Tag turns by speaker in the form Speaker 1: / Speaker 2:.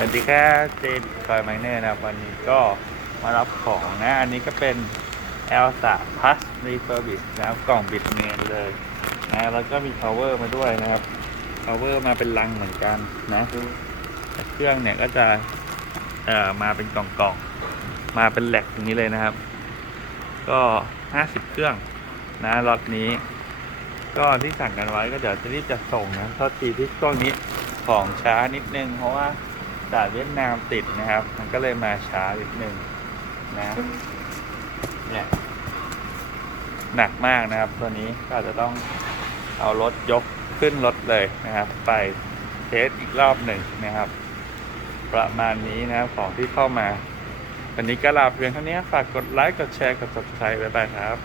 Speaker 1: สวัสดีครับเจนคอยไมเนอร์นะครับวันนี้ก็มารับของนะ อันนี้ก็เป็น L3 Plus Refurbish นะครับกล่องบิดเมนเลยนะแล้วก็มี power มาด้วยนะครับ power มาเป็นลังเหมือนกันนะแต่เครื่องเนี่ยก็จะเอ่อมาเป็นกล่องๆมาเป็นแหลกอย่างนี้เลยนะครับ ก็50เครื่องนะล็อตนี้ ก็ที่สั่งกันไว้ก็เดี๋ยวจะรีบจะส่งนะโทษทีที่ช่วงนี้ของช้านิดนึงเพราะว่า จากเวียดนามติดนะครับ มันก็เลยมาช้านิดนึงนะเนี่ยหนักมากนะครับ ตัวนี้ก็จะต้องเอารถยกขึ้นรถเลยนะครับ ไปเทสอีกรอบหนึ่งนะครับ ประมาณนี้นะครับของที่เข้ามา วันนี้ก็ลาเพียงเท่านี้ฝากกดไลค์กดแชร์กด subscribe ไว้ไปครับ